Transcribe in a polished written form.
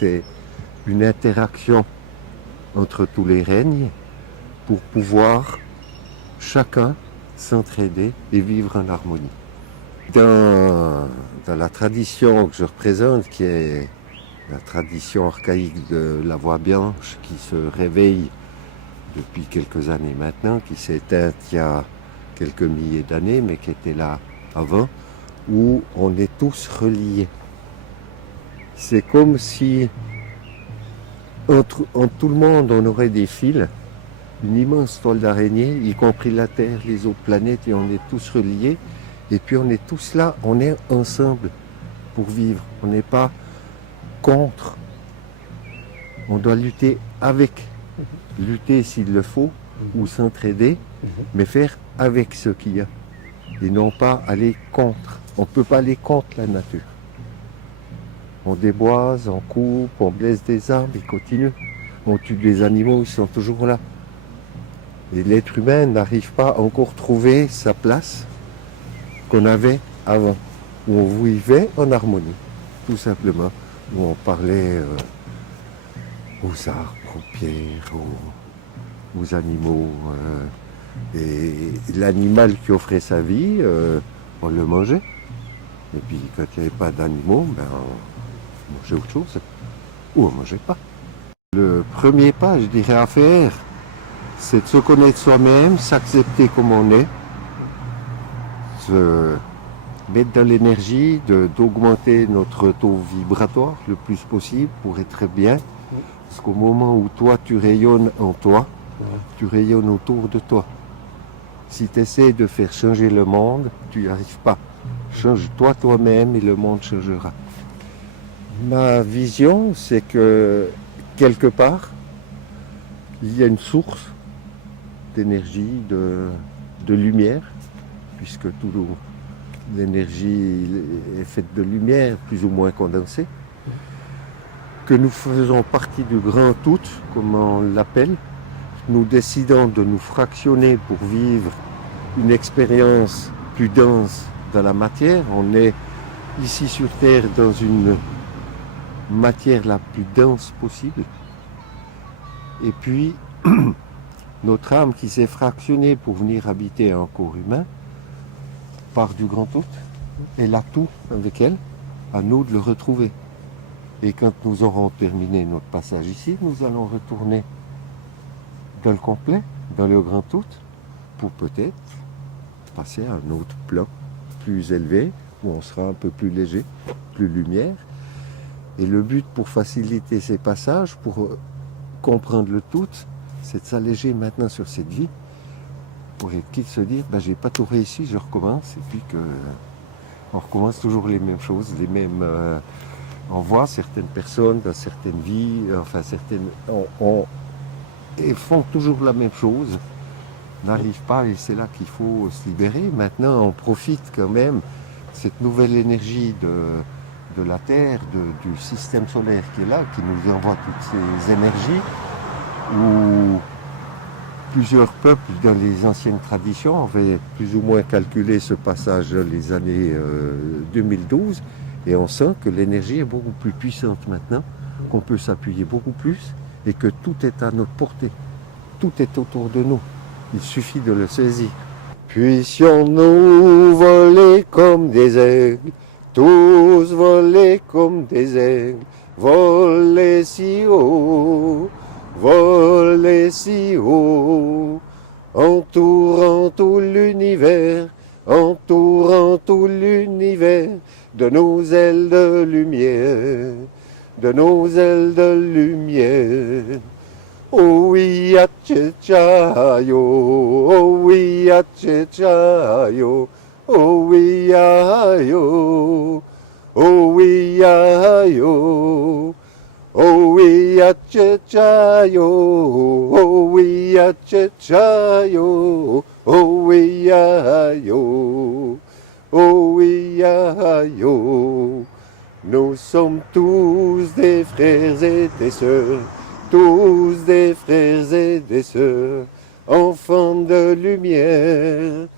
c'est une interaction entre tous les règnes pour pouvoir chacun s'entraider et vivre en harmonie. Dans la tradition que je représente, qui est la tradition archaïque de la voix blanche, qui se réveille depuis quelques années maintenant, qui s'est éteinte il y a quelques milliers d'années, mais qui était là avant, où on est tous reliés. C'est comme si en tout le monde on aurait des fils, une immense toile d'araignée, y compris la Terre, les autres planètes, et on est tous reliés. Et puis on est tous là, on est ensemble pour vivre. On n'est pas contre. On doit lutter avec. Lutter s'il le faut, ou s'entraider, mais faire avec ce qu'il y a. Et non pas aller contre. On ne peut pas aller contre la nature. On déboise, on coupe, on blesse des arbres, ils continuent. On tue des animaux, ils sont toujours là. Et l'être humain n'arrive pas à encore trouver sa place qu'on avait avant, où on vivait en harmonie, tout simplement, où on parlait aux arbres, aux pierres, aux animaux. Et l'animal qui offrait sa vie, on le mangeait. Et puis quand il n'y avait pas d'animaux, ben, on mangeait autre chose, ou on ne mangeait pas. Le premier pas, je dirais, à faire, c'est de se connaître soi-même, s'accepter comme on est, se mettre dans l'énergie, d'augmenter notre taux vibratoire le plus possible pour être bien. Parce qu'au moment où toi tu rayonnes en toi, tu rayonnes autour de toi. Si tu essaies de faire changer le monde, tu n'y arrives pas. Change-toi toi-même et le monde changera. Ma vision, c'est que quelque part, il y a une source d'énergie, de lumière, puisque toute l'énergie est faite de lumière, plus ou moins condensée, que nous faisons partie du grand tout, comme on l'appelle. Nous décidons de nous fractionner pour vivre une expérience plus dense dans la matière. On est ici sur Terre dans une matière la plus dense possible. Et puis, notre âme qui s'est fractionnée pour venir habiter un corps humain part du grand tout. Elle a tout avec elle, à nous de le retrouver. Et quand nous aurons terminé notre passage ici, nous allons retourner dans le complet, dans le grand tout, pour peut-être passer à un autre plan plus élevé, où on sera un peu plus léger, plus lumière. Et le but pour faciliter ces passages, pour comprendre le tout, c'est de s'alléger maintenant sur cette vie, pour être quitte de se dire, j'ai pas tout réussi, je recommence, et puis que on recommence toujours les mêmes choses, les mêmes... on voit certaines personnes dans certaines vies, enfin certaines... et font toujours la même chose, n'arrivent pas, et c'est là qu'il faut se libérer. Maintenant, on profite quand même cette nouvelle énergie de la Terre, du système solaire qui est là, qui nous envoie toutes ces énergies, où plusieurs peuples dans les anciennes traditions avaient plus ou moins calculé ce passage dans les années 2012, et on sent que l'énergie est beaucoup plus puissante maintenant, qu'on peut s'appuyer beaucoup plus, et que tout est à notre portée. Tout est autour de nous. Il suffit de le saisir. Puissions-nous voler comme des aigles, tous voler comme des aigles, voler si haut, entourant tout l'univers, de nos ailes de lumière, de nos ailes de lumière. Oh oui, achechayo, oh oui, achechayo, oh oui, ayo, oh oui, ayo, oh oui, achechayo, oh oui, achechayo, oh oui, ayo, oh oui, ayo. Nous sommes tous des frères et des sœurs, tous des frères et des sœurs, enfants de lumière,